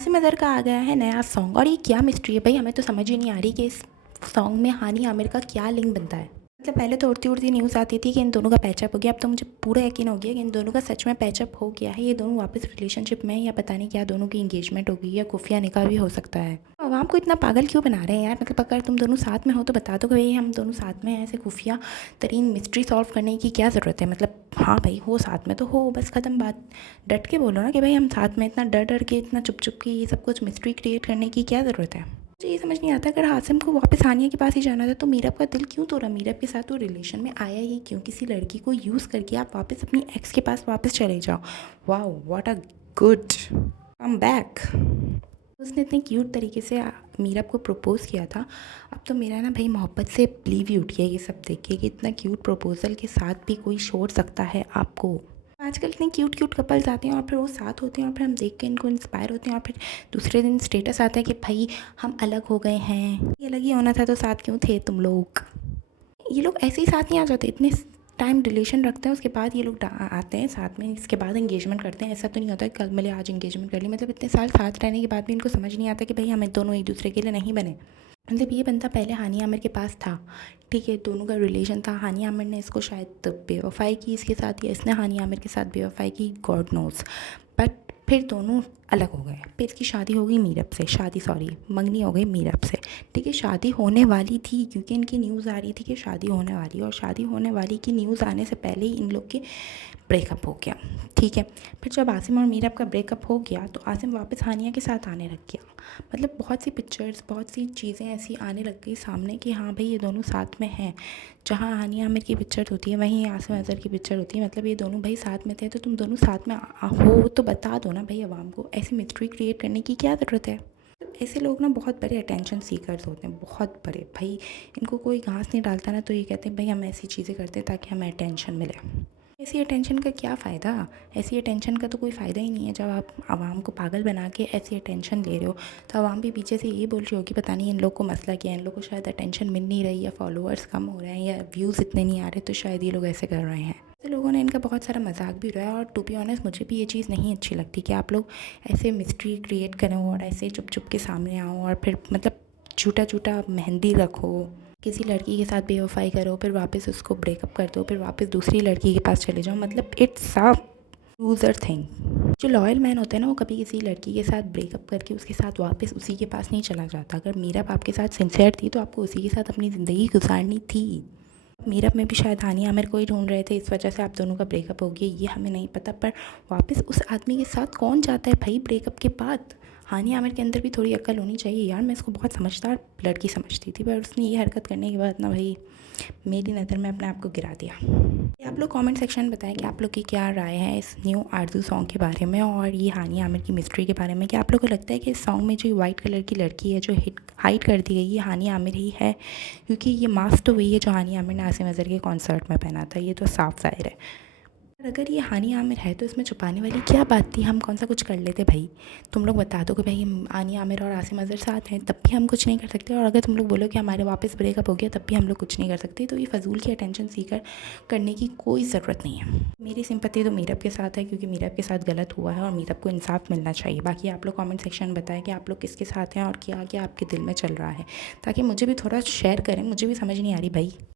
आसिम अज़हर का आ गया है नया सॉन्ग और ये क्या मिस्ट्री है भाई, हमें तो समझ ही नहीं आ रही कि इस सॉन्ग में हानि आमिर का क्या लिंक बनता है। मतलब पहले तो उड़ती उड़ती न्यूज़ आती थी कि इन दोनों का पैचअप हो गया, अब तो मुझे पूरा यकीन हो गया कि इन दोनों का सच में पैचअप हो गया है। ये दोनों वापस रिलेशनशिप में, या पता नहीं क्या दोनों की इंगेजमेंट हो गई या खुफिया निकाह भी हो सकता है। तो आवाम को इतना पागल क्यों बना रहे हैं यार, मतलब अगर तुम दोनों साथ में हो तो बता दो कि भाई हम दोनों साथ में हैं। ऐसे खुफिया तरीन मिस्ट्री सॉल्व करने की क्या ज़रूरत है। मतलब हाँ भाई, हो साथ में तो हो, बस ख़त्म बात। डट के बोलो ना कि भाई हम साथ में। इतना डर डर के, इतना चुप चुप के ये सब कुछ मिस्ट्री क्रिएट करने की क्या ज़रूरत है। मुझे ये समझ नहीं आता, अगर हासिम को वापस हानिया के पास ही जाना था तो मीरब का दिल क्यों तोड़ा। मीरब के साथ वो रिलेशन में आया ही क्यों। किसी लड़की को यूज़ करके आप वापस अपनी एक्स के पास वापस चले जाओ। Wow, what a good come back. उसने इतने क्यूट तरीके से मीरब को प्रपोज़ किया था। अब तो मेरा ना भाई मोहब्बत से बिलीव ही उठ गया ये सब देख के कि इतना क्यूट प्रपोज़ल के साथ भी कोई छोड़ सकता है आपको। आजकल इतने क्यूट क्यूट कपल्स आते हैं और फिर वो साथ होते हैं और फिर हम देख के इनको इंस्पायर होते हैं और फिर दूसरे दिन स्टेटस आता है कि भाई हम अलग हो गए हैं। ये अलग ही होना था तो साथ क्यों थे तुम लोग। ये लोग ऐसे ही साथ नहीं आ जाते, इतने टाइम रिलेशन रखते हैं उसके बाद ये लोग आते हैं साथ में, इसके बाद एंगेजमेंट करते हैं। ऐसा तो नहीं होता कि कल मिले आज एंगेजमेंट कर ली। मतलब इतने साल साथ रहने के बाद भी इनको समझ नहीं आता कि भाई हम दोनों एक दूसरे के लिए नहीं बने। मतलब ये बंदा पहले हानिया आमिर के पास था, ठीक है, दोनों का रिलेशन था। हानिया आमिर ने इसको शायद बेवफाई की इसके साथ, या इसने हानिया आमिर के साथ बेवफाई की, गॉड नोज़। बट फिर दोनों अलग हो गए। फिर इसकी शादी हो गई मीरब से, मंगनी हो गई मीरब से। ठीक है, शादी होने वाली थी क्योंकि इनकी न्यूज़ आ रही थी कि शादी होने वाली, और शादी होने वाली की न्यूज़ आने से पहले ही इन लोग के ब्रेकअप हो गया। ठीक है, फिर जब आसिम और मीरब का ब्रेकअप हो गया तो आसिम वापस हानिया के साथ आने लग गया। मतलब बहुत सी पिक्चर्स, बहुत सी चीज़ें ऐसी आने लग गई सामने कि हाँ भाई ये दोनों साथ में हैं। जहाँ हानिया आमिर की पिक्चर होती है वहीं आसिम अज़हर की पिक्चर होती है। मतलब ये दोनों भाई साथ में थे, तो तुम दोनों साथ में हो तो बता दो ना भाई आवाम को। ऐसी मिस्ट्री क्रिएट करने की क्या ज़रूरत है। ऐसे लोग ना बहुत बड़े अटेंशन सीकर्स होते हैं, बहुत बड़े भाई। इनको कोई घास नहीं डालता ना तो ये कहते हैं भाई हम ऐसी चीज़ें करते हैं ताकि हमें अटेंशन मिले। ऐसी अटेंशन का क्या फ़ायदा। ऐसी अटेंशन का तो कोई फ़ायदा ही नहीं है। जब आप आवाम को पागल बना के ऐसी अटेंशन ले रहे हो तो आवाम भी पीछे से ये बोल रही होगी पता नहीं इन लोग को मसला क्या है, इन लोग को शायद अटेंशन मिल नहीं रही, या फॉलोअर्स कम हो रहे हैं, या व्यूज़ इतने नहीं आ रहे, तो शायद ये लोग ऐसे कर रहे हैं। तो लोगों ने इनका बहुत सारा मजाक भी उड़ाया। और टू बी ऑनेस्ट मुझे भी ये चीज़ नहीं अच्छी लगती कि आप लोग ऐसे मिस्ट्री क्रिएट करें और ऐसे चुप चुप के सामने आओ और फिर मतलब झूठा झूठा मेहंदी रखो, किसी लड़की के साथ बेवफाई करो, फिर वापस उसको ब्रेकअप कर दो, फिर वापस दूसरी लड़की के पास चले जाओ। मतलब इट्स अ लूज़र थिंग। जो लॉयल मैन होता है ना वो कभी किसी लड़की के साथ ब्रेकअप करके उसके साथ वापस उसी के पास नहीं चला जाता। अगर मीरब आपके साथ सिंसियर थी तो आपको उसी के साथ अपनी ज़िंदगी गुजारनी थी। मीरब में भी शायद हानिया आमिर को ही ढूंढ रहे थे, इस वजह से आप दोनों का ब्रेकअप हो गया, ये हमें नहीं पता। पर वापस उस आदमी के साथ कौन जाता है भाई ब्रेकअप के बाद। हानिया आमिर के अंदर भी थोड़ी अक्ल होनी चाहिए यार। मैं इसको बहुत समझदार लड़की समझती थी, पर उसने ये हरकत करने के बाद ना भाई मेरी नज़र में अपने आप को गिरा दिया। आप लोग कमेंट सेक्शन में बताएं कि आप लोग की क्या राय है इस न्यू आरज़ू सॉन्ग के बारे में और ये हानिया आमिर की मिस्ट्री के बारे में। कि आप लोग को लगता है कि इस सॉन्ग में जो वाइट कलर की लड़की है जो हाइड कर दी गई, ये हानिया आमिर ही है, क्योंकि ये मास्क तो वही है जो हानिया आमिर ने आसिम अज़हर के कॉन्सर्ट में पहना था, ये तो साफ ज़ाहिर है। पर अगर ये हानिया आमिर है तो इसमें छुपाने वाली क्या बात थी। हम कौन सा कुछ कर लेते भाई। तुम लोग बता दो कि भाई हानिया आमिर और आसिम अज़हर साथ हैं, तब भी हम कुछ नहीं कर सकते। और अगर तुम लोग बोलो कि हमारे वापस ब्रेकअप हो गया तब भी हम लोग कुछ नहीं कर सकते, तो ये फजूल की अटेंशन सीकर करने की कोई ज़रूरत नहीं है। मेरी सिंपत्ति तो मीरब के साथ है, क्योंकि मीरब के साथ गलत हुआ है और मीरब को इंसाफ मिलना चाहिए। बाकी आप लोग कमेंट सेक्शन में बताएं कि आप लोग किसके साथ हैं और क्या क्या आपके दिल में चल रहा है, ताकि मुझे भी थोड़ा शेयर करें। मुझे भी समझ नहीं आ रही भाई।